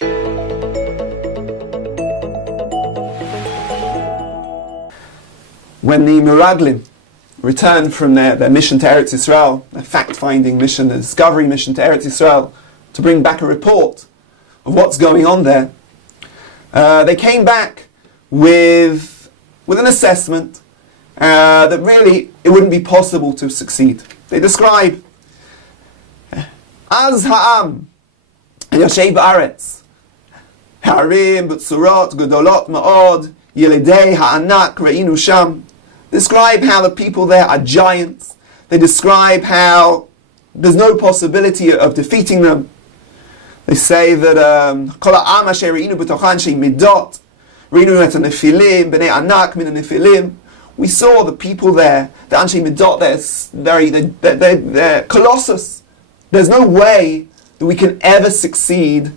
When the Meraglim returned from their mission to Eretz Yisrael, their fact-finding mission, the discovery mission to Eretz Yisrael, to bring back a report of what's going on there, they came back with an assessment that really it wouldn't be possible to succeed. They describe Az ha'am yoshev ba'aretz ha'arim b'tzurot gedolot ma'od yelidei ha'anak re'inu sham. Describe how the people there are giants. They describe how there's no possibility of defeating them. They say that kol ha'am asher re'inu b'tochan shei midot re'inu et ha'nefilim b'nei anak min ha'nefilim. We saw the people there, the Anshe Midot, they're colossus. There's no way that we can ever succeed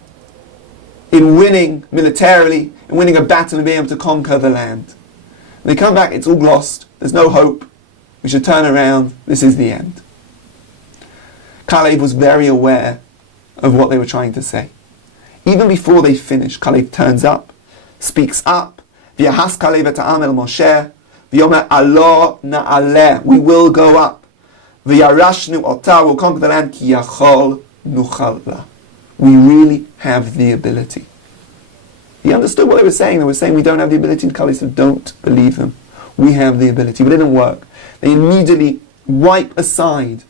in winning militarily, in winning a battle and being able to conquer the land. When they come back, it's all lost. There's no hope. We should turn around. This is the end. Kaye was very aware of what they were trying to say. Even before they finish, Kaye turns up, speaks up. V'yahas Kaye v'ta'am el Moshe. V'yomer alo na'aleh. We will go up. V'yarashnu otah. We'll conquer the land. Ki yachol nuchal la. We really have the ability. He understood what they were saying. They were saying we don't have the ability. And Kaye said, don't believe them. We have the ability. But it didn't work. They immediately wipe aside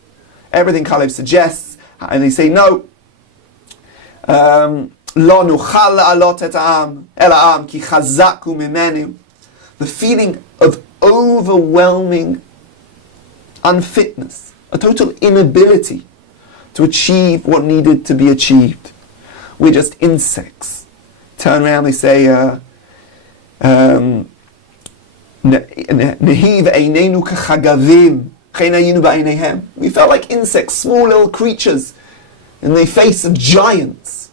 everything Kaye suggests. And they say, no. Lo nuchal la'alot et ha'am el ha'am ki chazaku mimenu. The feeling of overwhelming unfitness, a total inability to achieve what needed to be achieved. We're just insects. Turn around, they say, Nehiv einenu kachagavim, chen hayinu ba'eineihem. We felt like insects, small little creatures, in the face of giants.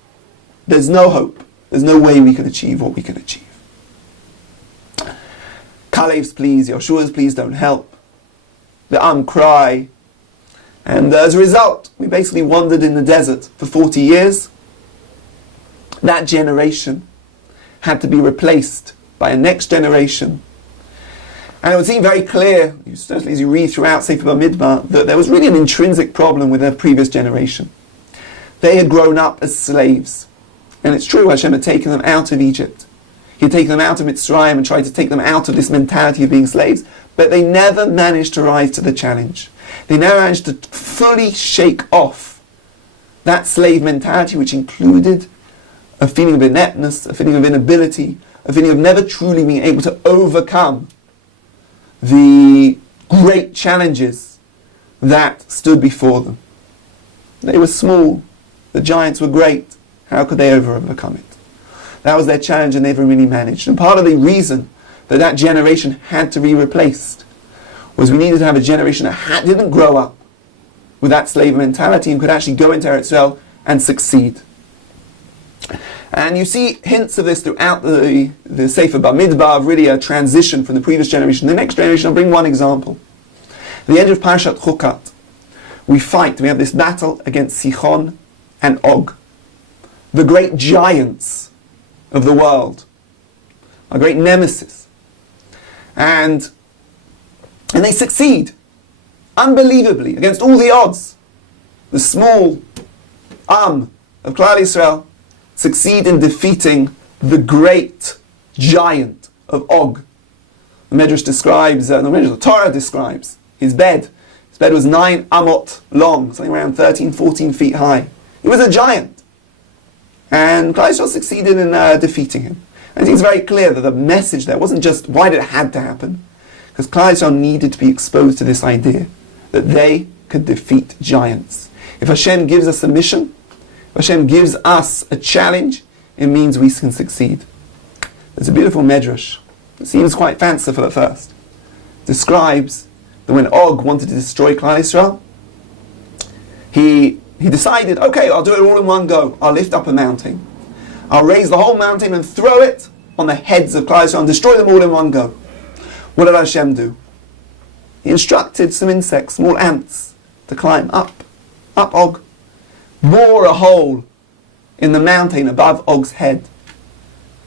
There's no hope. There's no way we can achieve what we can achieve. Kalev's pleas, Yoshua's pleas don't help. The cry. And as a result, we basically wandered in the desert for 40 years. That generation had to be replaced by a next generation. And it would seem very clear, certainly as you read throughout Sefer Bamidbar, that there was really an intrinsic problem with their previous generation. They had grown up as slaves. And it's true, Hashem had taken them out of Egypt. He had taken them out of Mitzrayim and tried to take them out of this mentality of being slaves, but they never managed to rise to the challenge. They never managed to fully shake off that slave mentality, which included a feeling of ineptness, a feeling of inability, a feeling of never truly being able to overcome the great challenges that stood before them. They were small, the giants were great. How could they overcome it? That was their challenge and they never really managed. And part of the reason that generation had to be replaced was we needed to have a generation that didn't grow up with that slave mentality and could actually go into Eretz Yisrael and succeed. And you see hints of this throughout the Sefer Bamidbar, of really a transition from the previous generation to the next generation. I'll bring one example. At the end of Parshat Chukat, we have this battle against Sichon and Og, the great giants of the world, a great nemesis. And they succeed, unbelievably, against all the odds. The small of Klal Yisrael succeed in defeating the great giant of Og. The Medrash describes, the Torah describes his bed. His bed was 9 amot long, something around 13, 14 feet high. He was a giant. And Klal Yisrael succeeded in defeating him. And I think it's very clear that the message there wasn't just why did it had to happen, because Klal Yisrael needed to be exposed to this idea that they could defeat giants. If Hashem gives us a mission, if Hashem gives us a challenge, it means we can succeed. There's a beautiful medrash. It seems quite fanciful at first. It describes that when Og wanted to destroy Klal Yisrael, he decided, okay, I'll do it all in one go. I'll lift up a mountain. I'll raise the whole mountain and throw it on the heads of Klal Yisrael and destroy them all in one go. What did Hashem do? He instructed some insects, small ants, to climb up Og, bore a hole in the mountain above Og's head.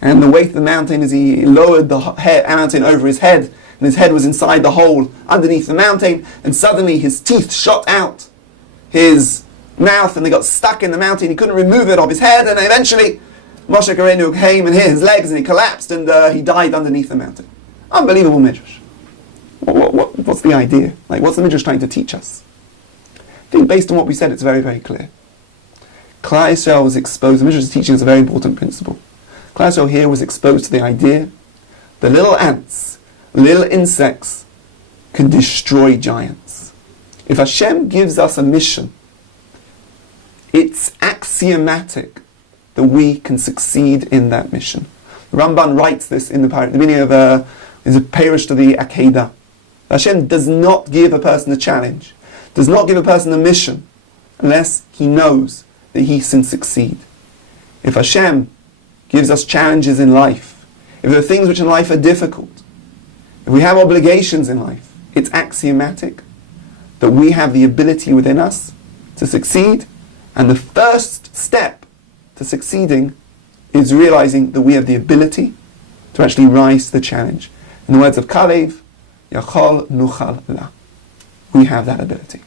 And the weight of the mountain is he lowered the mountain over his head, and his head was inside the hole underneath the mountain, and suddenly his teeth shot out his mouth and they got stuck in the mountain. He couldn't remove it off his head, and eventually Moshe Rabbeinu came and hit his legs and he collapsed and he died underneath the mountain. Unbelievable midrash. What's the idea? Like, what's the midrash trying to teach us? I think based on what we said, it's very, very clear. Klal Yisrael was exposed. The midrash is teaching us a very important principle. Klal Yisrael here was exposed to the idea that little ants, little insects can destroy giants. If Hashem gives us a mission, it's axiomatic that we can succeed in that mission. The Ramban writes this in the beginning of is a parish to the Akedah. Hashem does not give a person a challenge, does not give a person a mission, unless he knows that he can succeed. If Hashem gives us challenges in life, if there are things which in life are difficult, if we have obligations in life, it's axiomatic that we have the ability within us to succeed, and the first step to succeeding is realizing that we have the ability to actually rise to the challenge. In the words of Kaye, Yachol Nuchal La. We have that ability.